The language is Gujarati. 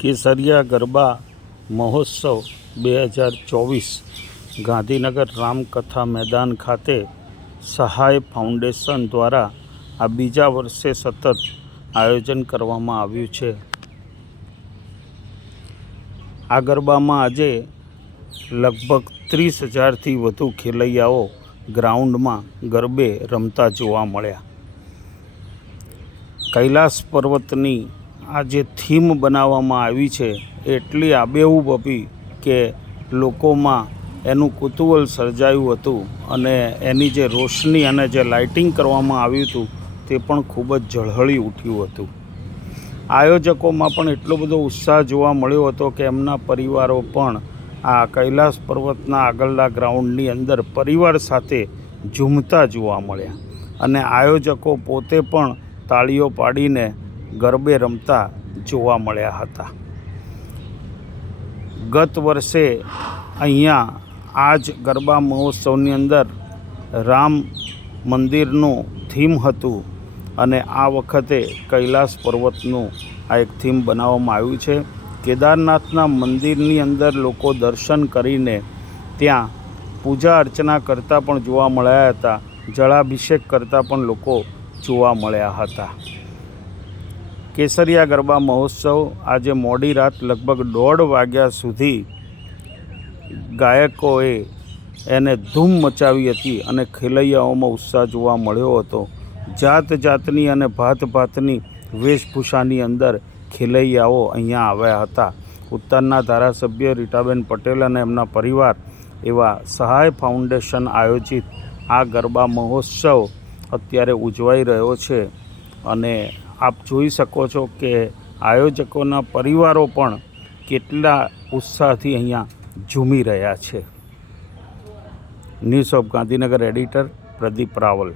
કેસરિયા ગરબા મહોત્સવ 2024 ગાંધીનગર રામકથા મેદાન ખાતે સહાય ફાઉન્ડેશન દ્વારા આ બીજા વર્ષે સતત આયોજન કરવામાં આવ્યું છે। આ ગરબામાં આજે લગભગ 30,000થી વધુ ખેલૈયાઓ ગ્રાઉન્ડમાં ગરબે રમતા જોવા મળ્યા। કૈલાસ પર્વતની આ જે થીમ બનાવવામાં આવી છે એટલી આબેહૂબ હતી કે લોકોમાં એનું કુતૂહલ સર્જાયું હતું અને એની જે રોશની અને જે લાઇટિંગ કરવામાં આવ્યું હતું તે પણ ખૂબ જ ઝળહળી ઉઠ્યું હતું। આયોજકોમાં પણ એટલો બધો ઉત્સાહ જોવા મળ્યો હતો કે એમના પરિવારો પણ આ કૈલાસ પર્વતના આગળના ગ્રાઉન્ડની અંદર પરિવાર સાથે ઝૂમતા જોવા મળ્યા અને આયોજકો પોતે પણ તાળીઓ પાડીને ગરબે રમતા જોવા મળ્યા હતા। ગત વર્ષે અહીંયા આ જ ગરબા મહોત્સવની અંદર રામ મંદિરનું થીમ હતું અને આ વખતે કૈલાસ પર્વતનું આ એક થીમ બનાવવામાં આવ્યું છે। કેદારનાથના મંદિરની અંદર લોકો દર્શન કરીને ત્યાં પૂજા અર્ચના કરતા પણ જોવા મળ્યા હતા, જળાભિષેક કરતા પણ લોકો જોવા મળ્યા હતા। કેસરિયા ગરબા મહોત્સવ આજે મોડી રાત લગભગ 1:30 વાગ્યા સુધી ગાયકોએ એને ધૂમ મચાવી હતી અને ખેલૈયાઓમાં ઉત્સાહ જોવા મળ્યો હતો। જાત જાતની અને ભાત ભાતની વેશભૂષાની અંદર ખેલૈયાઓ અહીંયા આવ્યા હતા। ઉત્તરના ધારાસભ્ય રીટાબેન પટેલ અને એમના પરિવાર એવા સહાય ફાઉન્ડેશન આયોજિત આ ગરબા મહોત્સવ અત્યારે ઉજવાઈ રહ્યો છે અને આપ જોઈ શકો છો કે આયોજકોના પરિવારો પણ કેટલા ઉત્સાહથી અહીંયા ઝૂમી રહ્યા છે। News of Gandhinagar editor Pradeep Raval.